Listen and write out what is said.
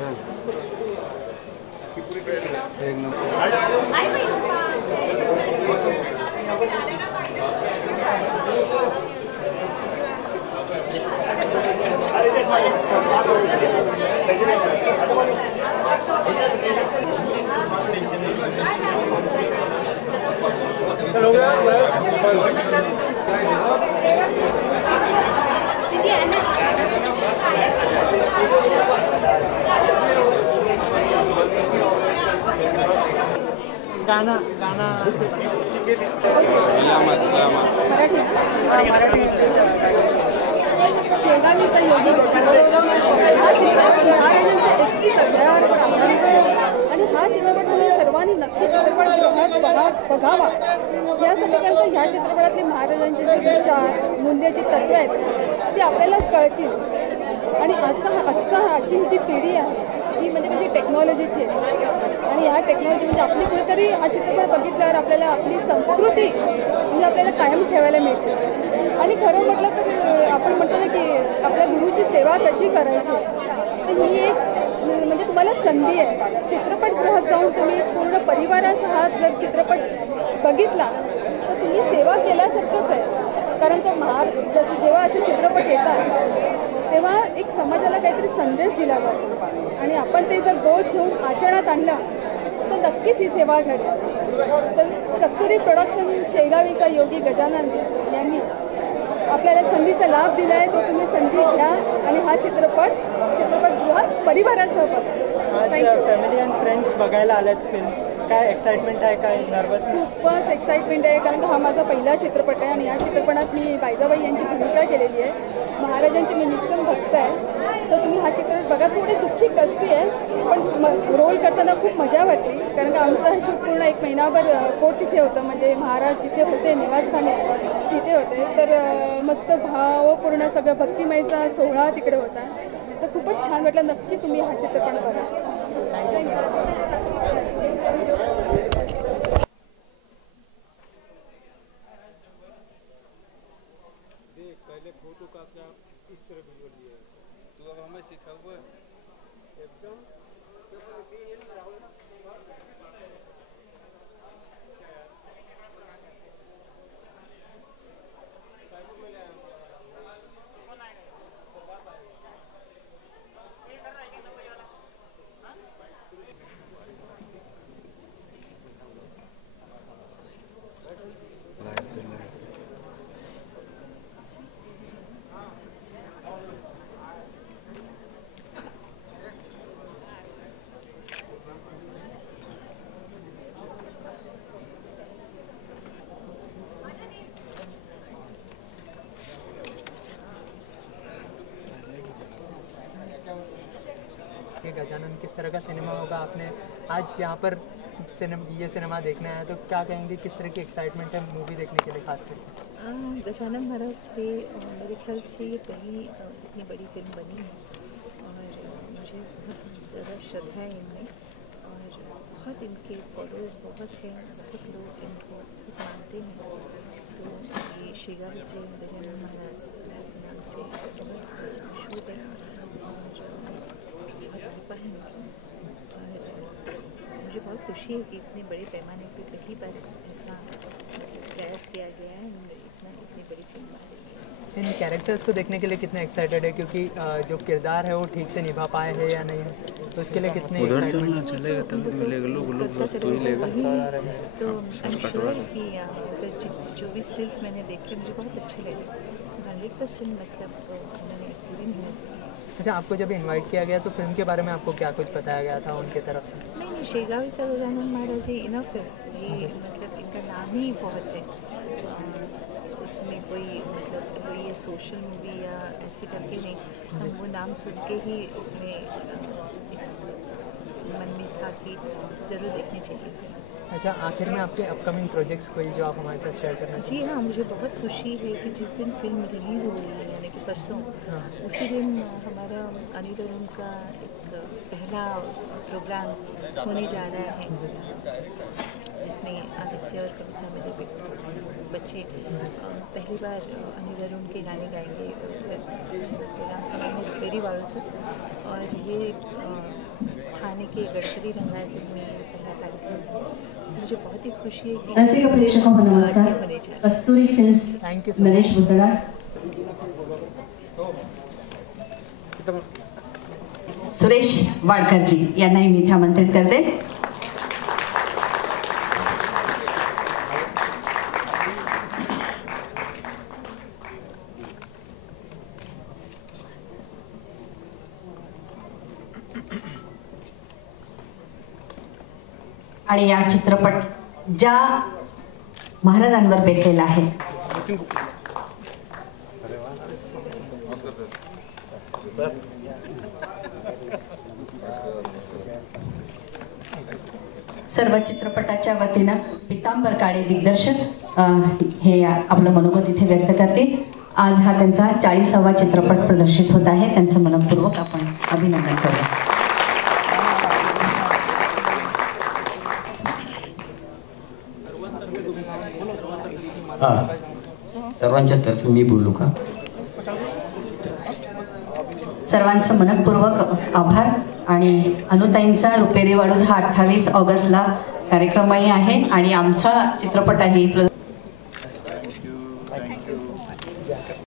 अच्छा एक नंबर। चलो गया गाना गाना शेगावीचा योगी हा चित्रपट महाराजांच्या 31 अध्यायावर आधारित आहे आणि हा चित्रपट तुम्ही सर्वांनी नक्की चित्रपटगृहात बघावा यासाठी, कारण का ह्या चित्रपटातले महाराजांचे जे विचार मूल्याची तत्त्वे आहेत ती आपल्यालाच कळतील. आणि आजची ही जी पिढी आहे ती म्हणजे कशी टेक्नॉलॉजीची आहे आणि ह्या टेक्नॉलॉजी म्हणजे आपली कुठेतरी हा चित्रपट बघितल्यावर आपल्याला आपली संस्कृती म्हणजे आपल्याला कायम ठेवायला मिळते. आणि खरं म्हटलं तर आपण म्हणतो ना की आपल्या गुरुची सेवा कशी करायची, तर ही एक म्हणजे तुम्हाला संधी आहे. चित्रपटगृहात जाऊन तुम्ही पूर्ण परिवारासह जर चित्रपट बघितला तर तुम्ही सेवा केल्यासारखंच आहे. कारण का जसं जेव्हा असे चित्रपट येतात तेव्हा एक समाजाला काहीतरी संदेश दिला जातो आणि आपण ते जर बोध घेऊन आचरणात आणलं तर नक्कीच ही सेवा घडेल. तर कस्तुरी प्रोडक्शन शेगावीचा योगी गजानन यांनी आपल्याला संधीचा लाभ दिला आहे, तो तुम्ही संधी घ्या आणि हा चित्रपटगृहात परिवारासह बघा. आज फॅमिली अँड फ्रेंड्स बघायला आल्यात फिल्म, काय एक्साइटमेंट आहे, काय नर्वसनेस? खूपच एक्साइटमेंट आहे, कारण हा माझा पहिला चित्रपट आहे आणि या चित्रपटात मी बायजाबाई यांची भूमिका केलेली आहे. महाराजांची मी निस्सम भक्त आहे. तर तुम्ही हा चित्रपट बघा. थोडी दुःखी कष्टी आहे पण रोल करताना खूप मजा वाटली, कारण का आमचं हे शूट पूर्ण 1 महिनाभर कोट तिथे होतं, म्हणजे महाराज जिथे होते निवासस्थानी तिथे होते. तर मस्त भावपूर्ण सगळं भक्तिमयचा सोहळा तिकडे होता. तर खूपच छान वाटलं. नक्की तुम्ही हा चित्रपट बघा. थँक्यू. पहले फोटो का क्या इस तरह विजुअल लिया है, तू अब हमें सीखा हुआ है एकदम गजानन किस तरह का सिनेमा होगा, आपने आज यहाँ पर ये सिनेमा देखने आया तो क्या कहेंगे, किस तरह की एक्साइटमेंट है मूवी देखने के लिए खास करके? गजानन महाराज पे मेरे ख्याल से ये पहली इतनी बड़ी फिल्म बनी है और मुझे बहुत ज़्यादा श्रद्धा है इनमें और बहुत इनके फॉलोअर्स बहुत हैं, बहुत लोग इनको बहुत मानते हैं. तो ये शेगावी से गजानन महाराज के नाम से बहुत मशहूर है और मुझे बहुत खुशी है कि इतने बड़े पैमाने पे पहली बार ऐसा प्रयास किया गया है, इतनी बड़ी फिल्म आ रही है. इन कैरेक्टर्स को देखने के लिए कितने एक्साइटेड है, क्योंकि जो किरदार है वो ठीक से निभा पाए हैं या नहीं है, तो उसके लिए कितने उधर चलना चलेगा तभी मिलेगा, लोग तो ही लेगा. तो आई एम श्योर कि जो भी स्टिल्स मैंने देखे मुझे बहुत अच्छे लगे. तो 100% मतलब उन्होंने पूरी मेहनत की. अच्छा, आपको जब इनवाइट किया गया तो फिल्म के बारे में आपको क्या कुछ बताया गया था उनके तरफ से? नहीं, शेगावी से गजानन महाराज जी इनफ है, ये मतलब इनका नाम ही बहुत है. इसमें कोई मतलब कोई ये सोशल मूवी या ऐसे करके नहीं, हम वो नाम सुन के ही इसमें मन में था कि ज़रूर देखनी चाहिए. अच्छा, आखिर में आपके अपकमिंग प्रोजेक्ट्स कोई जो आप हमारे साथ शेयर करना चाहिए? जी हाँ, मुझे बहुत खुशी है कि जिस दिन फिल्म रिलीज़ हो रही है यानी कि परसों, उसी दिन हमारा अनिल अरुण का एक पहला प्रोग्राम होने जा रहा है जिसमें आदित्य और कविता मेरे बच्चे पहली बार अनिल अरुण के गाने गाएंगे. इस प्रोग्राम का नाम है रुपेरी वालों. और ये आने के गडकरी रंगायत में पहला कार्यक्रम है। मुझे बहुत ही खुशी है कि रसिक प्रेक्षकों को नमस्कार। कस्तुरी फिल्म्स नरेश बुतडा, सुरेश वाडकर जी यांनाही मी इथे आमंत्रित करते। आणि या चित्रपट ज्या महाराजांवर बेतलेला आहे सर्व चित्रपटाच्या वतीनं पितांबर काळे दिग्दर्शक हे आपलं मनोगत इथे व्यक्त करतील। आज हा त्यांचा 40वा चित्रपट प्रदर्शित होत आहे, त्यांचं मनपूर्वक आपण अभिनंदन करूया। सर्वांच्या तर्फे मी बोलू का? सर्वांचं मनपूर्वक आभार। आणि अनुताईंचा रुपेरी वाडूद हा 28 ऑगस्टला कार्यक्रमही आहे आणि आमचा चित्रपट आहे